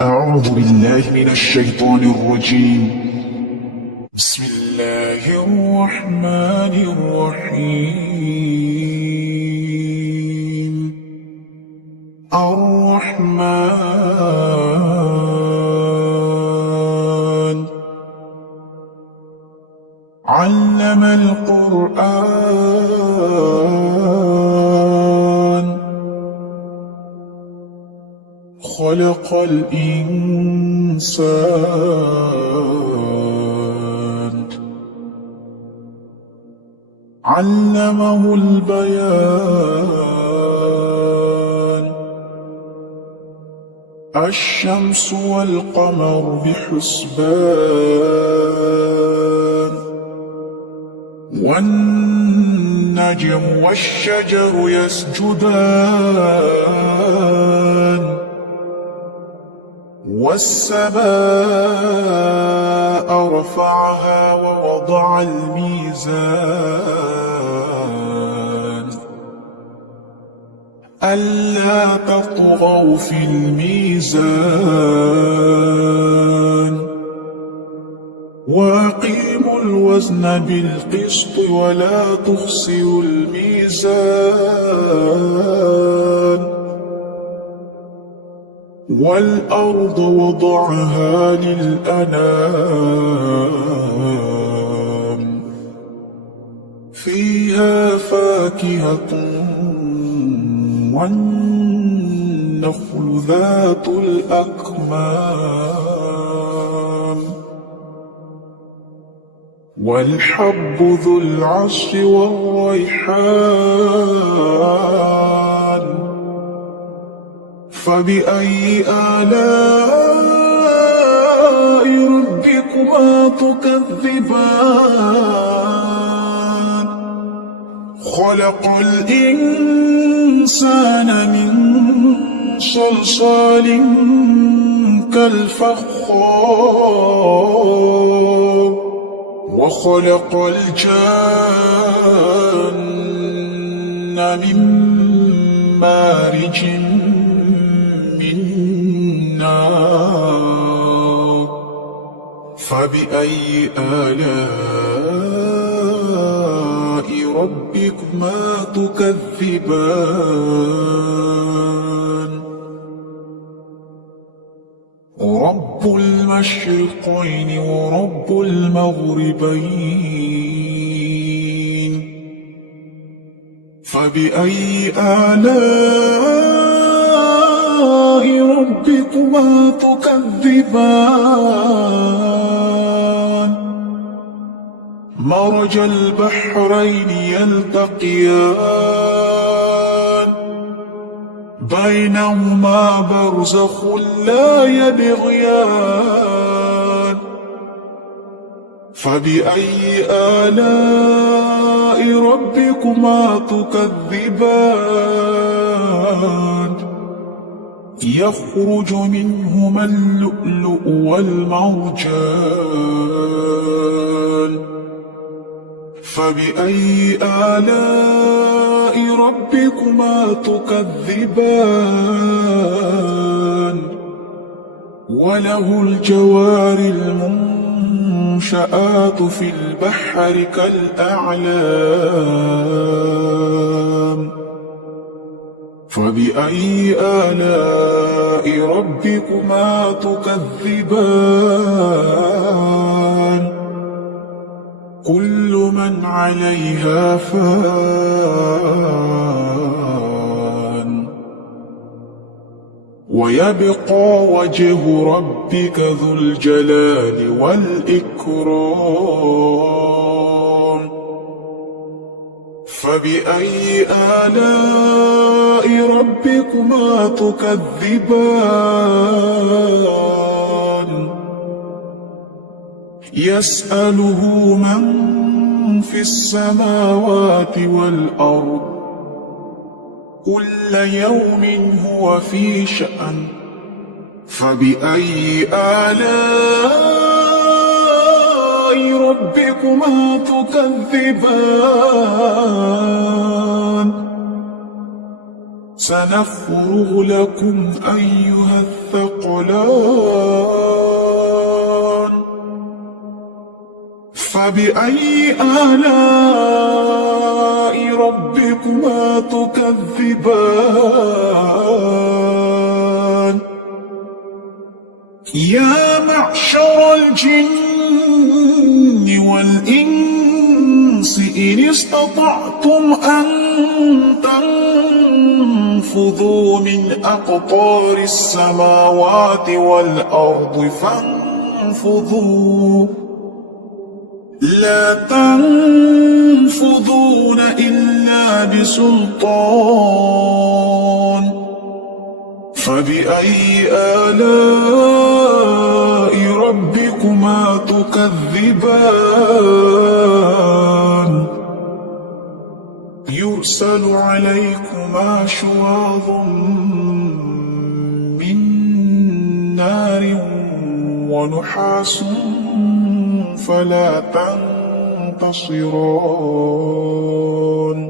أعوذ بالله من الشيطان الرجيم. بسم الله الرحمن الرحيم. الرحمن علم القرآن خلق الإنسان علمه البيان الشمس والقمر بحسبان والنجم والشجر يسجدان والسماء رفعها ووضع الميزان ألا تطغوا في الميزان وأقيموا الوزن بالقسط ولا تخسروا الميزان والأرض وضعها للأنام فيها فاكهة والنخل ذات الأكمام والحب ذو العصف والريحان فبأي آلاء ربكما تكذبان خلق الإنسان من صلصال كالفخار وخلق الجان من مارج من نار فبأي آلاء ربكما تكذبان رب المشرقين ورب المغربين فبأي آلاء ربكما تكذبان مرج البحرين يلتقيان بينهما برزخ لا يبغيان فبأي آلاء ربكما تكذبان يخرج منهما اللؤلؤ والمرجان فبأي آلاء ربكما تكذبان وله الجوار المنشآت في البحر كالأعلام فبأي آلاء ربكما تكذبان كل من عليها فان ويبقى وجه ربك ذو الجلال والإكرام فبأي آلاء ربكما تكذبان يسأله من في السماوات والأرض كل يوم هو في شأن فبأي آلاء ربكما تكذبان سنفرغ لكم أيها الثقلان الضلال. فبأي آلاء ربكما تكذبان؟ يا معشر الجن والإنس إن استطعتم أن تنفذوا من أقطار السماوات والأرض فانفذوا لا تنفذون إلا بسلطان. فبأي آلاء ربكما تكذبان؟ يرسل عليكما شواظ من نار ونحاس فلا تنتصران.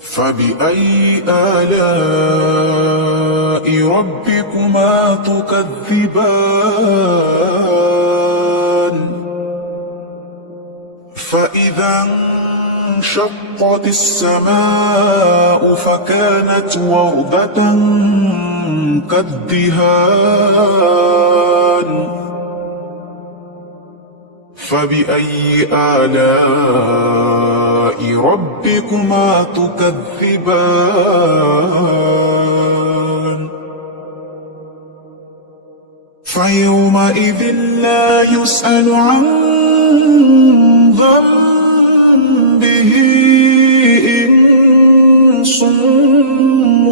فبأي آلاء ربكما تكذبان؟ فإذا انشقت السماء فكانت وردة كالدهان. فبأي آلاء ربكما تكذبان؟ فيومئذ لا يسأل عن ذنبه إنس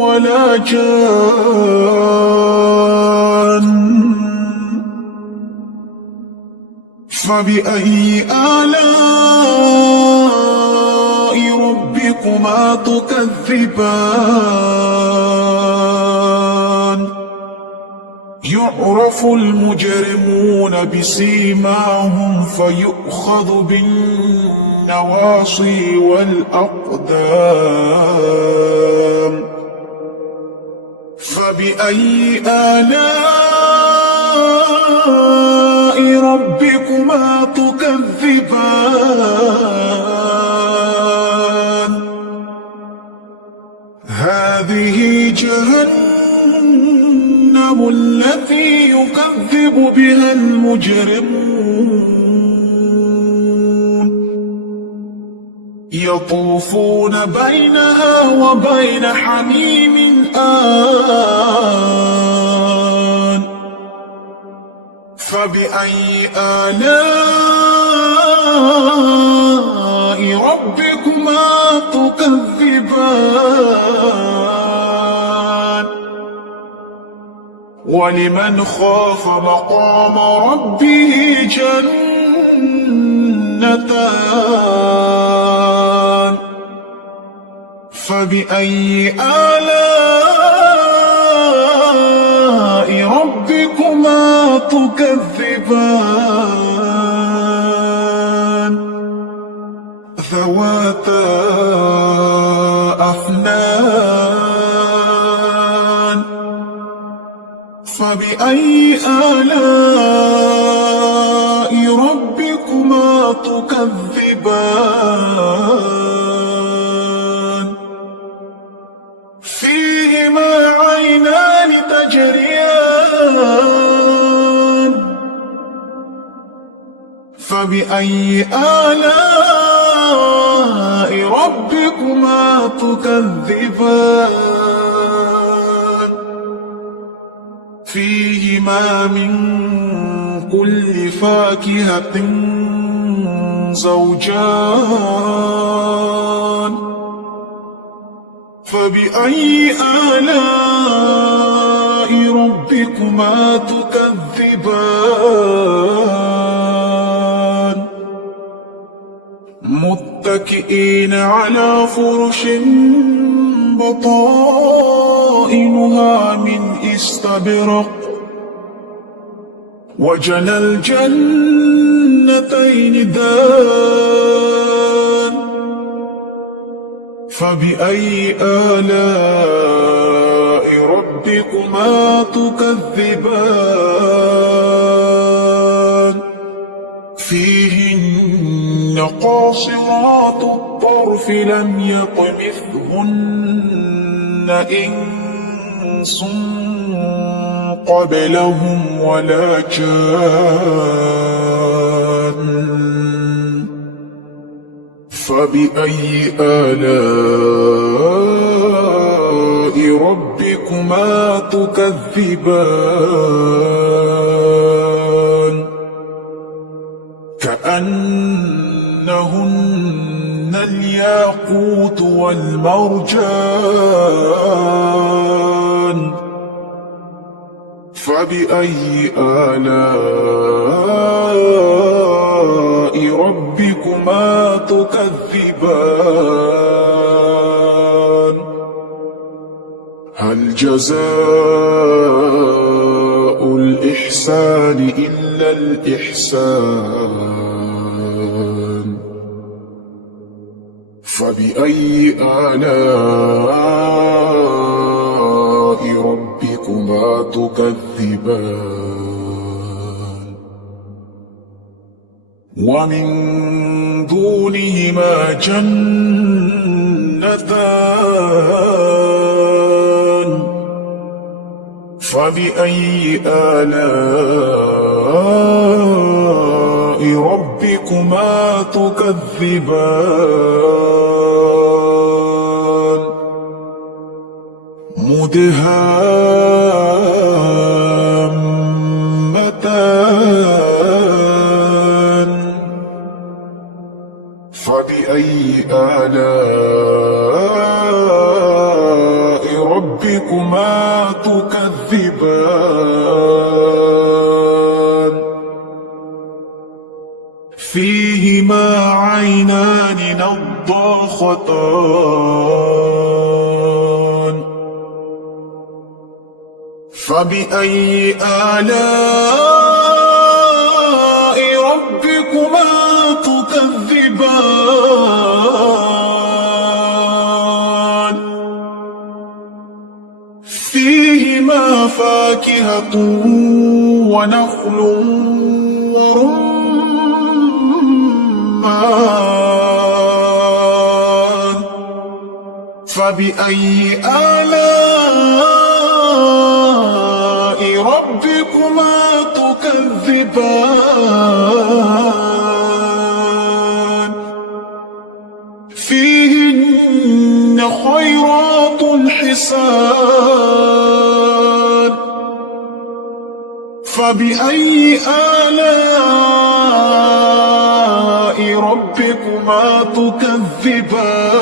ولا جان. فبأي آلاء ربكما تكذبان؟ يعرف المجرمون بسيماهم فيؤخذ بالنواصي والأقدام. فبأي آلاء ربكما تكذبان؟ هذه جهنم التي يكذب بها المجرمون. يطوفون بينها وبين حميم آن. فبأي آلاء ربكما تكذبان؟ ولمن خاف مقام ربه جنتان. فبأي آلاء ربكما تكذبان؟ ذواتا أفنان. فبأي آلاء ربكما تكذبان؟ فيهما عينان تجريان. فبأي آلاء ربكما تكذبان؟ فيهما من كل فاكهة زوجان. فبأي آلاء ربكما تكذبان؟ متكئين على فرش بطائنها من استبرق وجنى الجنتين دان. فبأي آلاء ربكما ربكما تكذبان فيهن قاصرات الطرف لم يطمثهن إنس قبلهم ولا جان فبأي آلاء ربكما تكذبان كأنهن الياقوت والمرجان فبأي آلاء ربكما تكذبان هل جزاء الإحسان إلا الإحسان فبأي آلاء ربكما تكذبان ومن دونهما جنتان فبأي آلاء ربكما تكذبان مدهامتان فبأي آلاء ربكما تكذبان فيهما عينان نضاختان فبأي آلاء ربكما تكذبان فيهما فاكهة ونخل ورمان فبأي آلاء ربكما تكذبان فيهن خيرات حسان فبأي آلاء ربكما تكذبان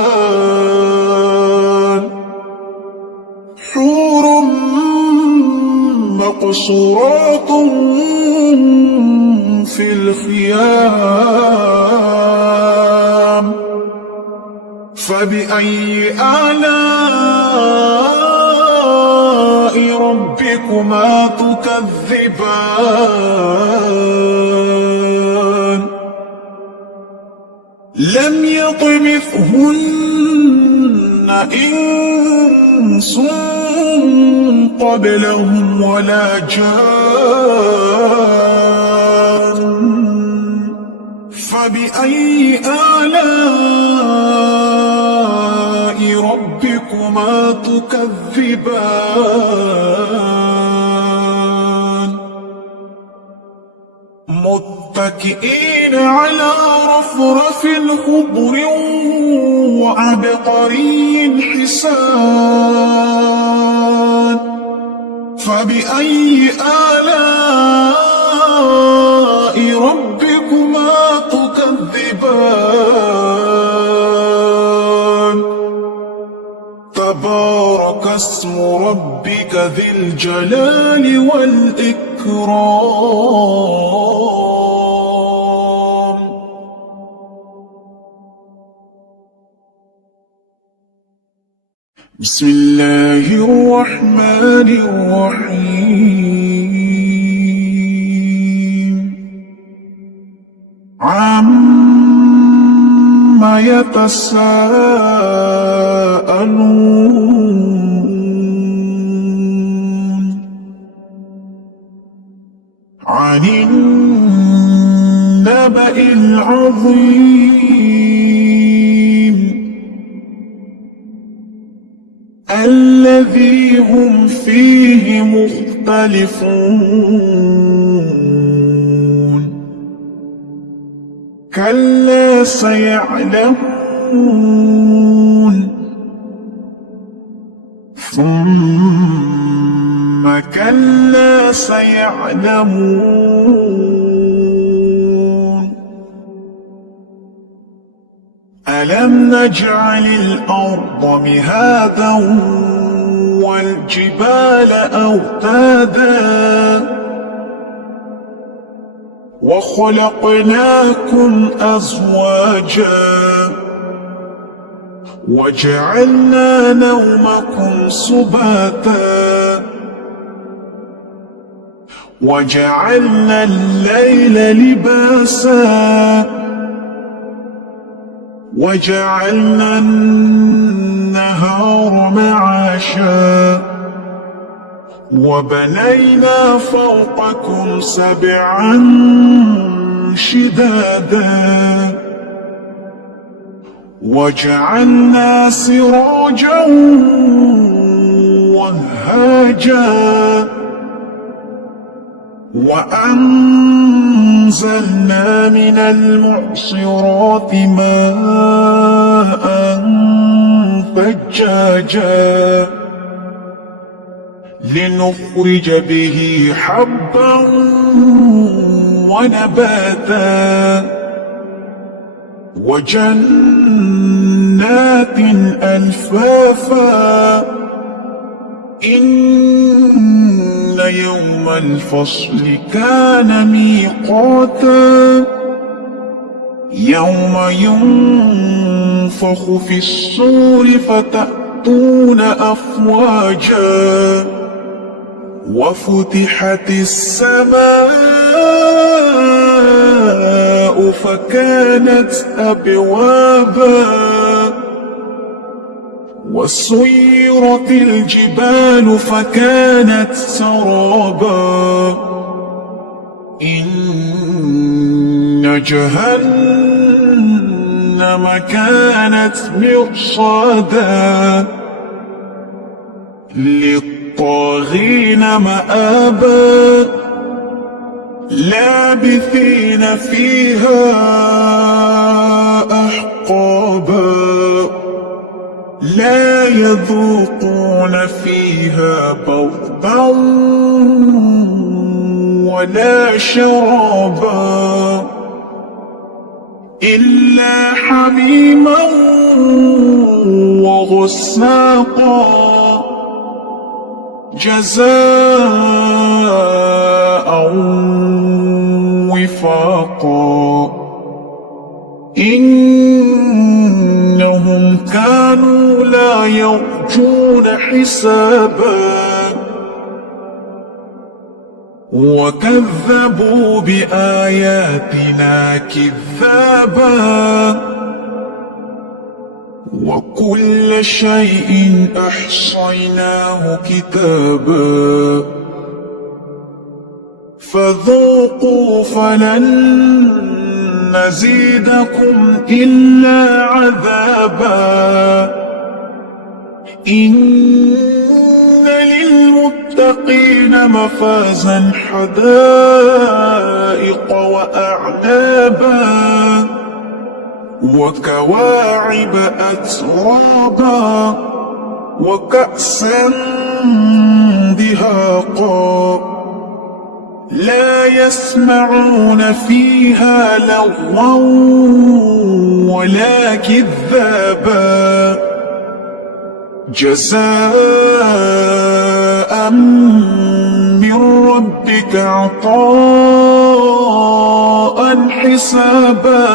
حور مقصورات في الخيام فبأي آلاء ربكما تكذبان لم يطمثهن إنس قبلهم ولا جان فبأي آلاء ربكما تكذبان متكئين على رفرف خضر وعبقري حسان فبأي آلاء ربكما تكذبان تبارك اسم ربك ذي الجلال والإكرام بسم الله الرحمن الرحيم عما يتساءلون عن النبأ العظيم الذي هم فيه مختلفون كلا سيعلمون ثم كلا سيعلمون ألم نجعل الأرض مهادا والجبال أوتادا وخلقناكم أزواجا وجعلنا نومكم سباتا وجعلنا الليل لباسا وجعلنا النهار معاشا وبنينا فوقكم سبعا شدادا وجعلنا سراجا وهاجا وأنزلنا من المعصرات ماء ثجاجا لنخرج به حبا ونباتا وجنات ألفافا إن يوم الفصل كان ميقاتا يوم ينفخ في الصور فتأتون أفواجا وفتحت السماء فكانت أبوابا وسيرت الجبال فكانت سرابا إن جهنم كانت مرصادا للطاغين مآبا لابثين فيها أحقابا لا يذوقون فيها بردا ولا شرابا إلا حميما وغساقا جزاء وفاقا إنهم كانوا لا يرجون حسابا وكذبوا بآياتنا كذابا وكل شيء أحصيناه كتابا فذوقوا فلن نزيدكم إلا عذابا إن للمتقين مفازا حدائق وأعنابا وكواعب أترابا وكأسا دهاقا لا يسمعون فيها لغوا ولا كذابا جزاء من ربك عطاء حسابا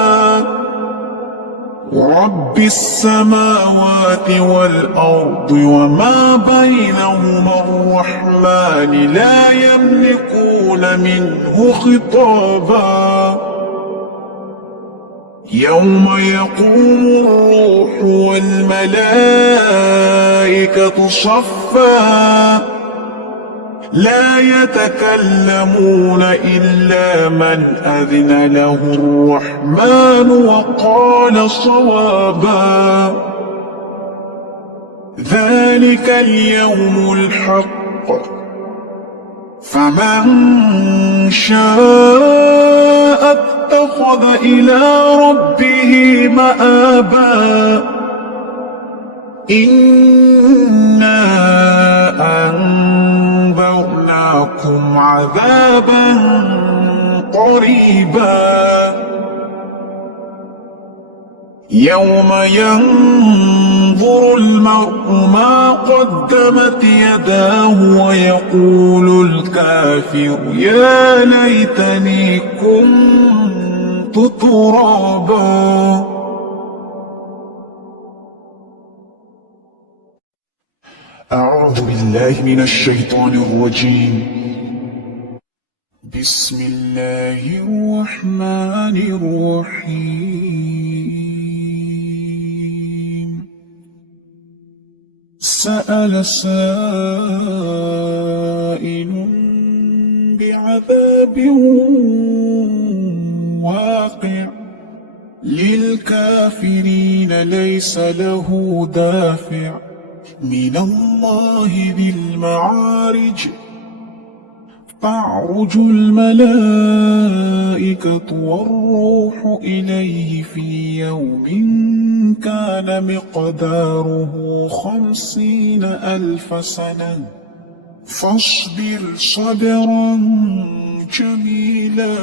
رب السماوات والأرض وما بينهما الرحمن لا يملكون منه خطابا يوم يقوم الروح والملائكة صفا لا يتكلمون إلا من أذن له الرحمن وقال صوابا. ذلك اليوم الحق، فمن شاء اتخذ إلى ربه مآبا. إنا أنذرناكم عذابا قريبا يوم ينظر المرء ما قدمت يداه ويقول الكافر يا ليتني كنت ترابا. أعوذ بالله من الشيطان الرجيم. بسم الله الرحمن الرحيم. سأل سائل بعذاب واقع للكافرين ليس له دافع من الله ذي المعارج. تعرج الملائكة والروح إليه في يوم كان مقداره 50,000 سنة. فاصبر صبرا جميلا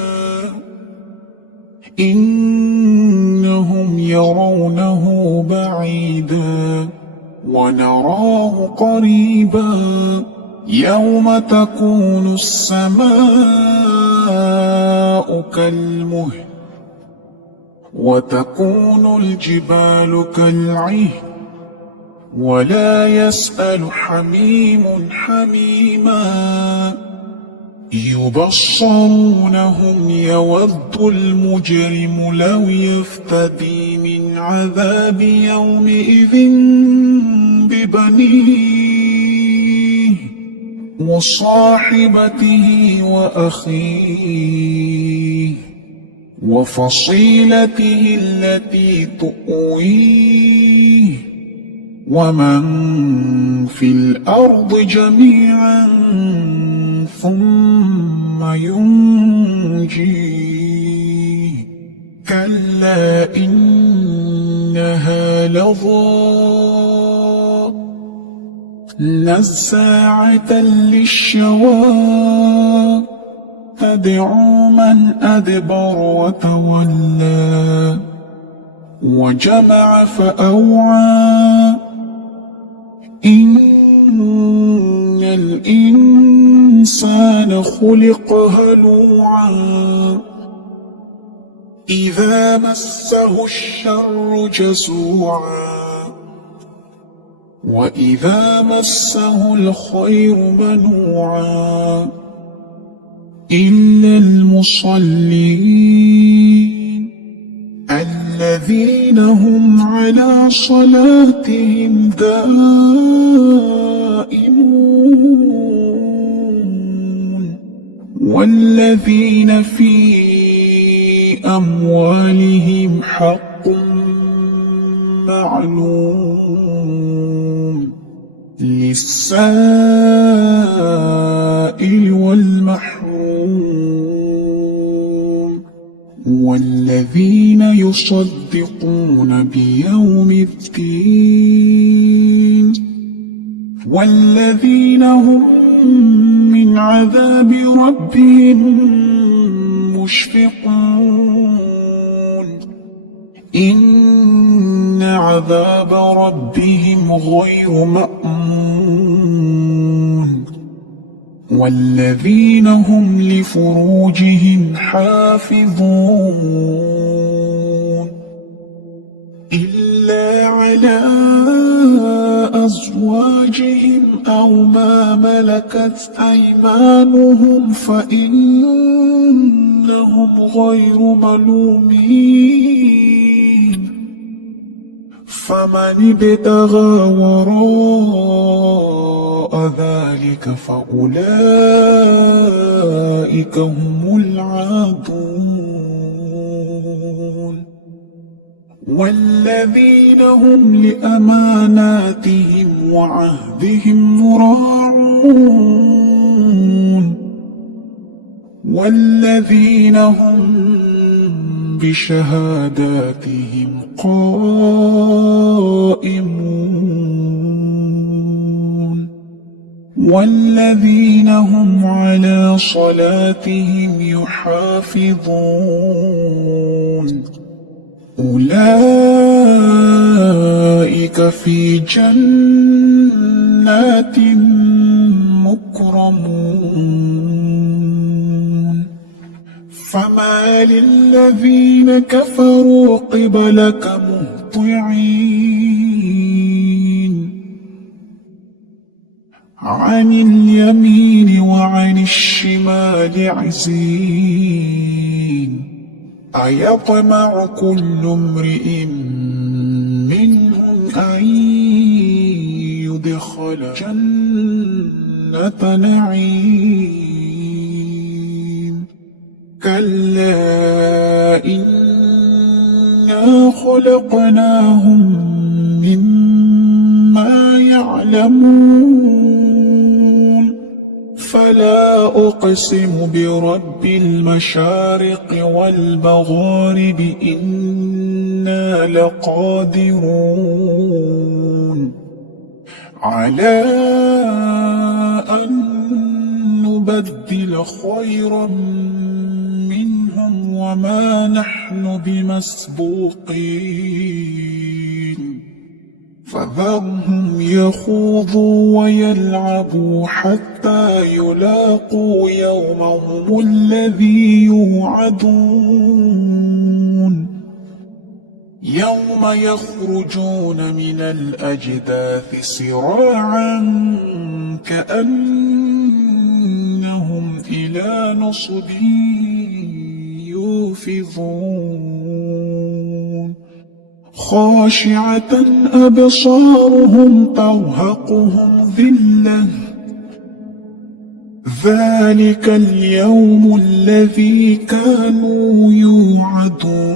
إنهم يرونه بعيدا ونراه قريبا. يوم تكون السماء كالمهل وتكون الجبال كالعهن ولا يسأل حميم حميما. يبصرونهم يود المجرم لو يفتدي من عذاب يومئذ ببنيه وصاحبته وأخيه وفصيلته التي تؤويه ومن في الأرض جميعا ثم ينجيه. كلا إنها لظى نزاعة للشوى تدعو من أدبر وتولى وجمع فأوعى. إن الإنسان خلق هلوعا إذا مسه الشر جزوعا وإذا مسه الخير منوعا. إلا المصلين الذين هم على صلاتهم دائمون والذين في أموالهم حق معلوم للسائل والمحروم. والذين يصدقون بيوم الدين والذين هم من عذاب ربهم مشفقون. إن عذاب ربهم غير مأمون. والذين هم لفروجهم حافظون إلا على أزواجهم أو ما ملكت أيمانهم فإنهم غير ملومين. فمن ابتغى وراء ذلك فأولئك هم العادون والذين هم لأماناتهم وعهدهم راعون والذين هم بشهاداتهم قائمون والذين هم على صلاتهم يحافظون أولئك في جنات مكرمون فما للذين كفروا قبلك مهطعين عن اليمين وعن الشمال عزين أيطمع كل امرئ منهم أن يدخل جنة نعيم كلا إنا خلقناهم مما يعلمون فلا أقسم برب المشارق والمغارب إنا لقادرون على أن نبدل خيرا منهم وما نحن بمسبوقين فذرهم يخوضوا ويلعبوا حتى يلاقوا يومهم الذي يوعدون يوم يخرجون من الأجداث سراعا كأنهم إلى نصب يوفضون خاشعة أبصارهم ترهقهم ذلة ذلك اليوم الذي كانوا يوعدون